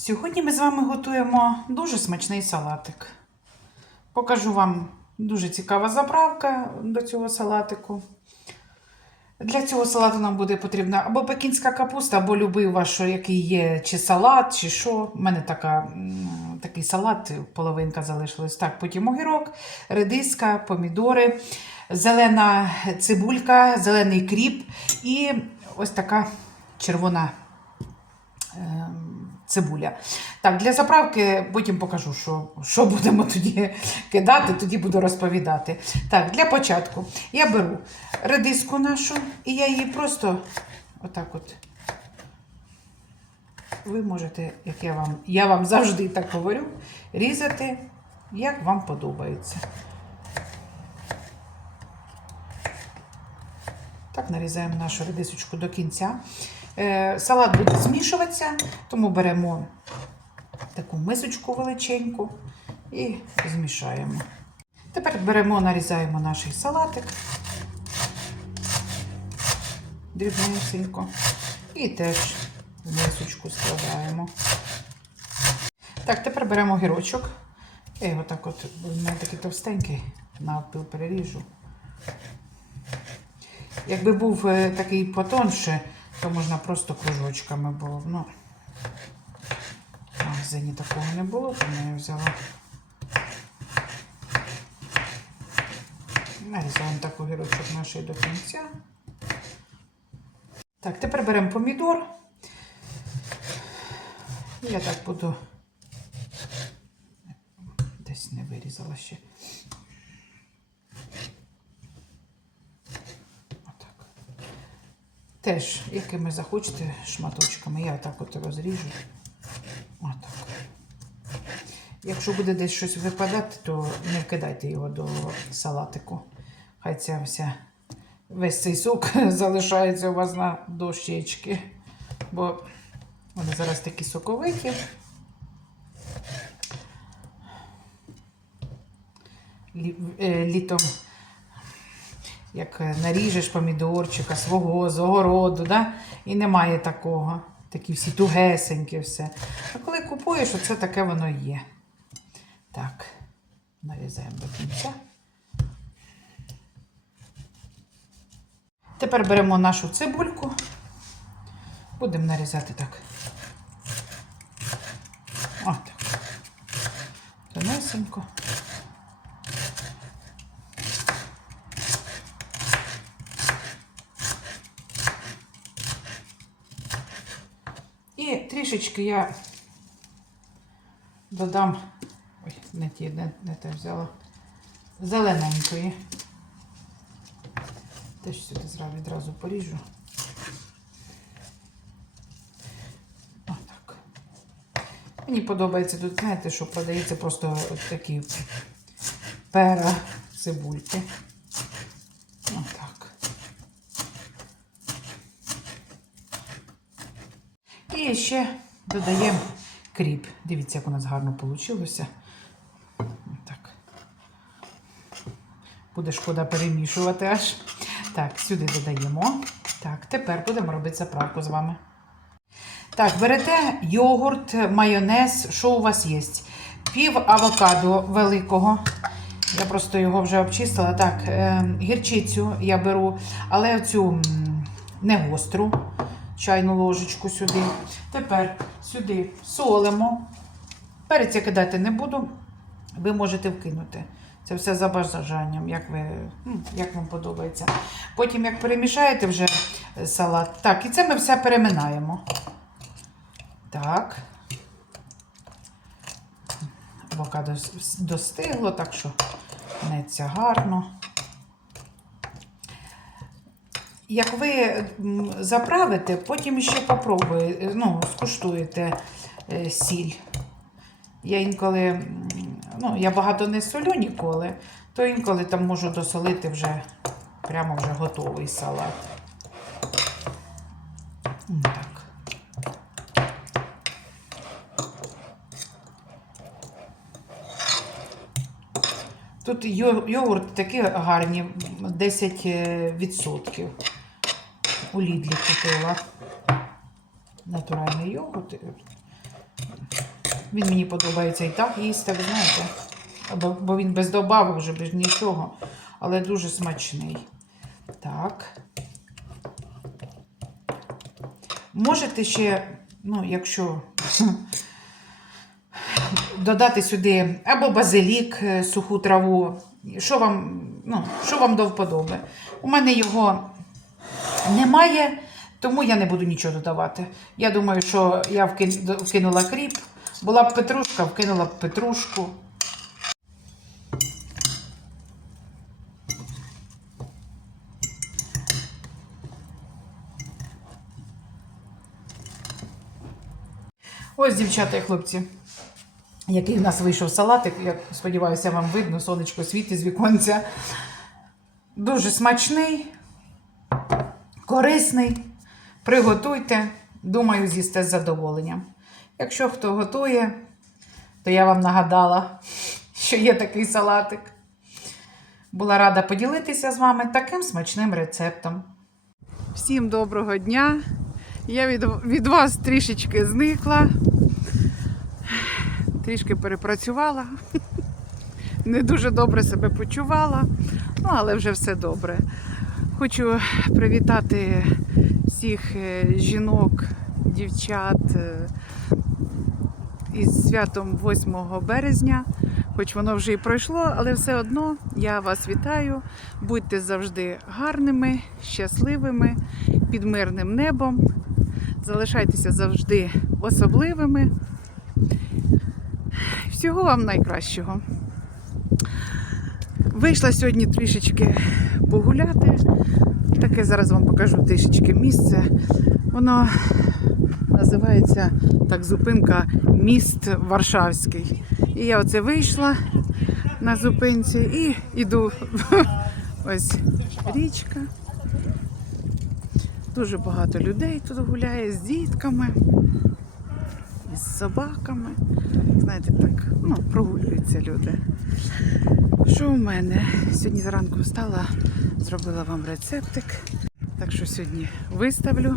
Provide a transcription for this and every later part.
Сьогодні ми з вами готуємо дуже смачний салатик. Покажу вам дуже цікава заправка до цього салатику. Для цього салату нам буде потрібна або пекінська капуста, або любий ваш, який є, чи салат, чи що. У мене така, такий салат, половинка залишилась. Так, потім огірок, редиска, помідори, зелена цибулька, зелений кріп і ось така червона ем, цибуля. Так, для заправки потім покажу, що, що будемо тоді кидати, тоді буду розповідати. Так, для початку я беру редиску нашу і я її просто отак от. Ви можете, як я вам, я вам завжди так говорю, різати, як вам подобається. Так, нарізаємо нашу редисочку до кінця. Е, салат буде змішуватися, тому беремо таку мисочку величеньку і змішаємо. Тепер беремо, нарізаємо наш салатик дрібнесенько і теж мисочку складаємо. Так, тепер беремо гірочок. Я його так от, у мене такий товстенький, навпіл переріжу. Якби був е, такий потонше, то можна просто кружочками було. Ну, в магазині такого не було, тому я взяла. Нарізаємо так огірочок наш до кінця. Так, тепер беремо помідор. Я так буду. Десь не вирізала ще. Теж, якими захочете шматочками, я так от розріжу. Отак. Якщо буде десь щось випадати, то не вкидайте його до салатику. Хай ця вся, весь цей сок залишається у вас на дощечки. Бо вони зараз такі соковиті. Е, Літом як е, наріжеш помідорчика свого з огороду, да? і немає такого. Такі всі тугесенькі все. А коли купуєш, оце таке воно є. Так, нарізаємо до кінця. Тепер беремо нашу цибульку. Будемо нарізати так. Отак. Тонесенько. І трішечки я додам. Ой, не ті, не, не те взяла. Зелененької. Теж сюди зразу відразу поріжу. Отак. Мені подобається тут, знаєте, що продається просто такі пера цибульки. Отак. І ще додаємо кріп. Дивіться, як у нас гарно вийшло. Так. Буде шкода перемішувати аж. Так, сюди додаємо. Так, тепер будемо робити заправку з вами. Так, берете йогурт, майонез, що у вас є? Пів авокадо великого. Я просто його вже обчистила. Так, е, гірчицю я беру, але цю не гостру чайну ложечку сюди. Тепер сюди солимо. Перець я кидати не буду. Ви можете вкинути. Це все за бажанням, як, ви, ну, як вам подобається. Потім, як перемішаєте вже е, салат. Так, і це ми все переминаємо. Так. Авокадо достигло, так що мнеться гарно. Як ви заправите, потім ще попробуєте, ну, скуштуєте е, сіль. Я інколи, ну, я багато не солю ніколи, то інколи там можу досолити вже прямо вже готовий салат. Так. Тут йогурт такі гарні, 10%. У Лідлі купила. Натуральний йогурт. Він мені подобається і так їсти, ви знаєте. Бо, він без добавок вже, без нічого. Але дуже смачний. Так. Можете ще, ну, якщо додати сюди або базилік, е, суху траву. Що вам, ну, що вам до вподоби? У мене його немає, тому я не буду нічого додавати. Я думаю, що я вкинула кріп. Була б петрушка, вкинула б петрушку. Ось, дівчата і хлопці, який в нас вийшов салатик. Я сподіваюся, вам видно, сонечко світить з віконця. Дуже смачний, корисний. Приготуйте, думаю, з'їсте з задоволенням. Якщо хто готує, то я вам нагадала, що є такий салатик. Була рада поділитися з вами таким смачним рецептом. Всім доброго дня! Я від, від вас трішечки зникла, трішки перепрацювала, не дуже добре себе почувала, ну але вже все добре. Хочу привітати всіх е, жінок, дівчат е, із святом 8 березня. Хоч воно вже і пройшло, але все одно я вас вітаю. Будьте завжди гарними, щасливими, під мирним небом. Залишайтеся завжди особливими. Всього вам найкращого. Вийшла сьогодні трішечки погуляти. Таке зараз вам покажу трішечки місце. Воно називається так зупинка Міст Варшавський. І я оце вийшла на зупинці і йду. Ось річка. Дуже багато людей тут гуляє з дітками, з собаками. Знаєте, так, ну, прогулюються люди. Що у мене? Сьогодні зранку встала, зробила вам рецептик. Так що сьогодні виставлю.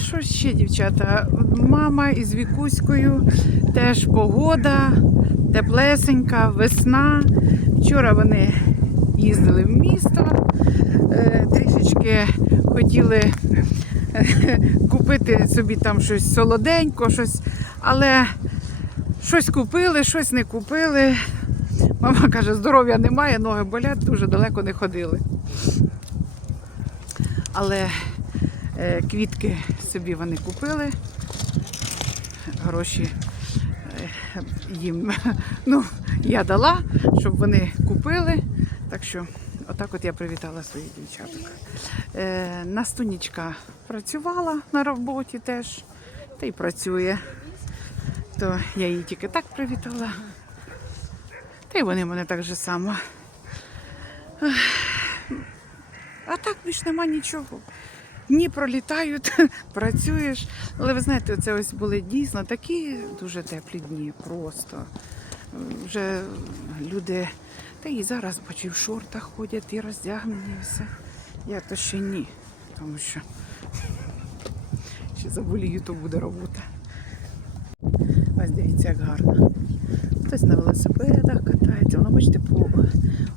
Що ще, дівчата? Мама із Вікуською, теж погода, теплесенька, весна. Вчора вони їздили в місто, е, трішечки хотіли е, купити собі там щось солоденько, щось, але щось купили, щось не купили. Мама каже, здоров'я немає, ноги болять, дуже далеко не ходили. Але е, квітки собі вони купили, гроші е, їм ну, я дала, щоб вони купили. Так що, отак от я привітала своїх дівчаток. Е, Настунічка працювала на роботі теж, та й працює. То я її тільки так привітала. Та й вони мене так же само. А так більш нема нічого. Дні пролітають, працюєш. Але ви знаєте, це ось були дійсно такі дуже теплі дні. Просто вже люди, та і зараз бачу, в шортах ходять, і роздягнені, все. Я то ще ні, тому що ще заболію, то буде робота. Ось дивіться, як гарно. Хтось на велосипедах катається. Воно, бачите, по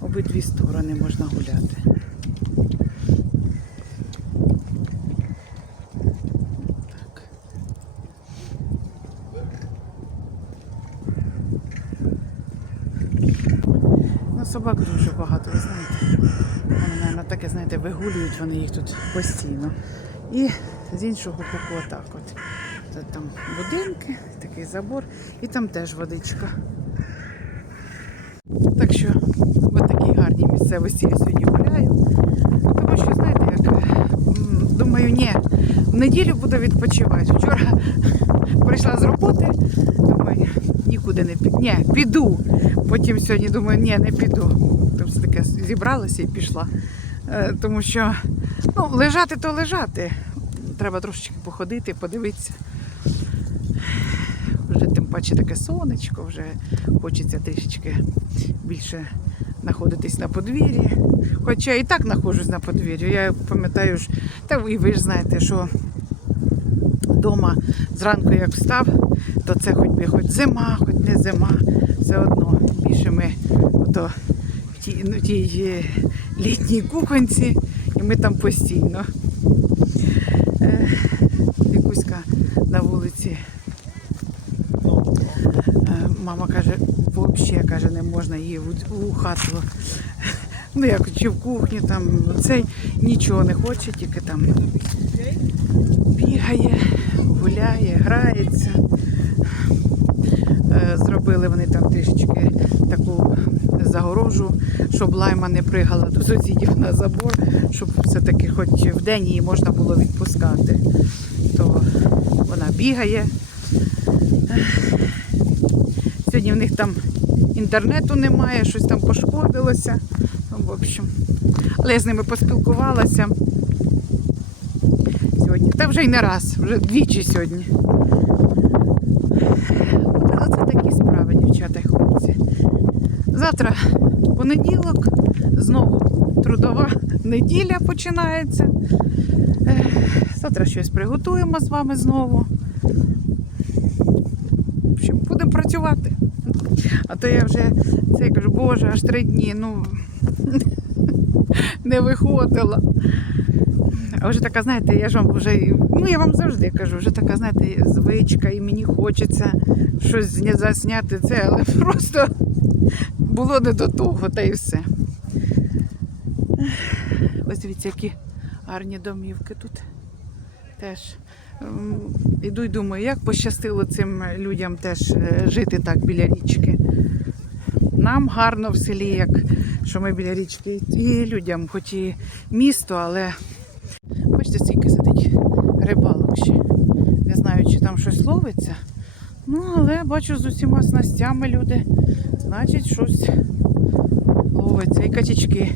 обидві сторони можна гуляти. Так. Ну, собак дуже багато, ви знаєте. Вони, мабуть, таке, знаєте, вигулюють вони їх тут постійно. І з іншого боку отак от. Там будинки, такий забор, і там теж водичка. Так що в такій гарній місцевості я сьогодні гуляю. Тому що, знаєте, як думаю, ні, в неділю буду відпочивати. Вчора прийшла з роботи, думаю, нікуди не піду. Ні, піду. Потім сьогодні думаю, ні, не піду. Тобто все таке зібралася і пішла. Е, Тому що ну, лежати то лежати. Треба трошечки походити, подивитися. Вже тим паче таке сонечко, вже хочеться трішечки більше знаходитись на подвір'ї. Хоча і так знаходжусь на подвір'ї. Я пам'ятаю, ж, та і ви ж знаєте, що вдома зранку як встав, то це хоч би хоч зима, хоч не зима. Все одно більше ми ото в тій, ну, тій е, літній кухонці, і ми там постійно. Е, Вікуська на вулиці. Е, Мама каже, взагалі каже, не можна її у, хату. Ну як чи в кухню, там цей нічого не хоче, тільки там бігає, гуляє, грається. Е, Зробили вони там трішечки таку загорожу, щоб лайма не пригала до сусідів на забор, щоб все-таки хоч в день її можна було відпускати. То бігає. Сьогодні в них там інтернету немає, щось там пошкодилося. Ну, в общем. Але я з ними поспілкувалася сьогодні. Та вже й не раз, вже двічі сьогодні. Оце такі справи, дівчата і хлопці. Завтра понеділок, знову трудова неділя починається. Завтра щось приготуємо з вами знову. Общем, будемо працювати. А то я вже це кажу, боже, аж три дні, ну не виходила. А вже така, знаєте, я ж вам вже, ну я вам завжди кажу, вже така, знаєте, звичка, і мені хочеться щось засняти це, але просто було не до того, та й все. Ось дивіться, які гарні домівки тут теж. М, Іду й думаю, як пощастило цим людям теж е, жити так біля річки. Нам гарно в селі, як що ми біля річки, і людям, хоч і місто, але бачите, скільки сидить рибалок ще. Не знаю, чи там щось ловиться. Ну, але бачу з усіма снастями люди. Значить, щось ловиться. І качечки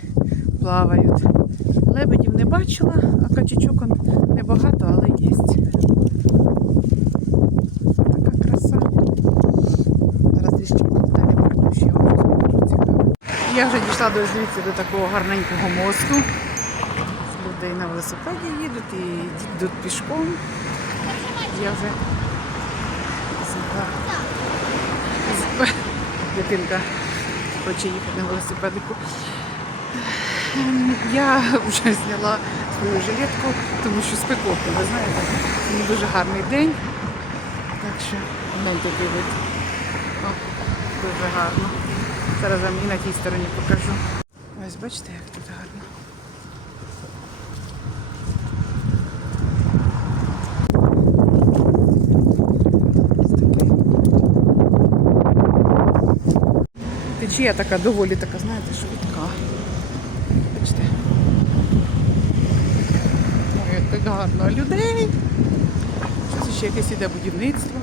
плавають. Лебедів не бачила, а качечок небагато, але є. Така краса. Зараз трішки далі пройду, ще вам покажу. Я вже дійшла до, дивіться, до такого гарненького мосту. Людей на велосипеді їдуть і йдуть пішком. Я вже. Дитинка хоче їхати на велосипедику. Ем, Я вже зняла свою жилетку, тому що спекотно, ви знаєте. Сьогодні дуже гарний день. Так що вид. О, дуже гарно. Зараз вам і на тій стороні покажу. Ось бачите, як тут гарно. Такий. Течія така доволі така, знаєте, швидка. Бачите. А людей. Це ще якесь іде будівництво.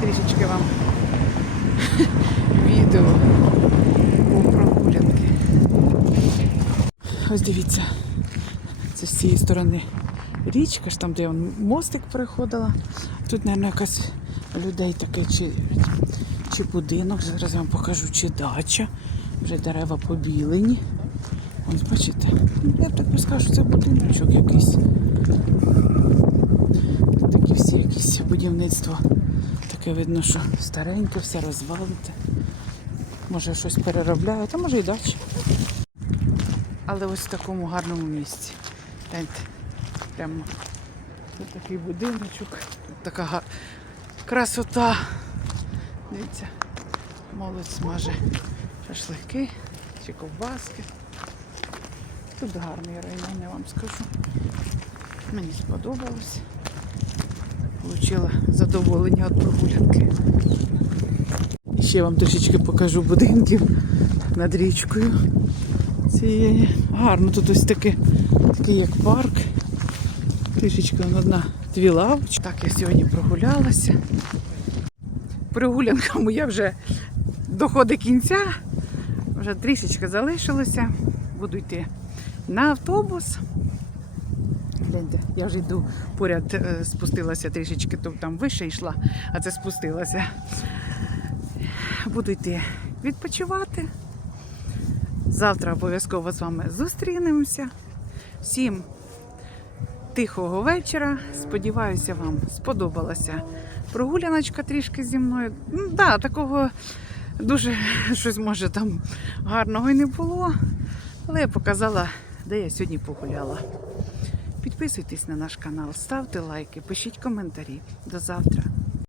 Трішечки вам відео по прогулянки. Ось дивіться. Це з цієї сторони річка, ж там, де он мостик переходила. Тут, мабуть, якась людей таке, чи, чи будинок. Зараз я вам покажу, чи дача. Вже дерева побілені. Ось бачите, я сказав, що це будиночок якийсь. Такі всі якісь будівництво. Таке видно, що стареньке, все розвалите. Може щось переробляють, а може і дача. Але ось в такому гарному місці. Гляньте, прямо тут такий будиночок, така га- красота. Дивіться, молодь смаже шашлики чи ковбаски. Тут гарний район, я вам скажу. Мені сподобалось. Получила задоволення від прогулянки. Ще вам трішечки покажу будинків над річкою. Цієї. Гарно тут ось таке, такий як парк. Трішечки одна дві лавочки. Так, я сьогодні прогулялася. Прогулянка моя вже доходить кінця. Вже трішечки залишилося. Буду йти на автобус. Гляньте, я вже йду поряд, е, спустилася трішечки, то там вище йшла, а це спустилася. Буду йти відпочивати. Завтра обов'язково з вами зустрінемося. Всім тихого вечора. Сподіваюся, вам сподобалася прогуляночка трішки зі мною. Ну, да, такого дуже щось може там гарного і не було. Але я показала, де я сьогодні погуляла. Підписуйтесь на наш канал, ставте лайки, пишіть коментарі. До завтра.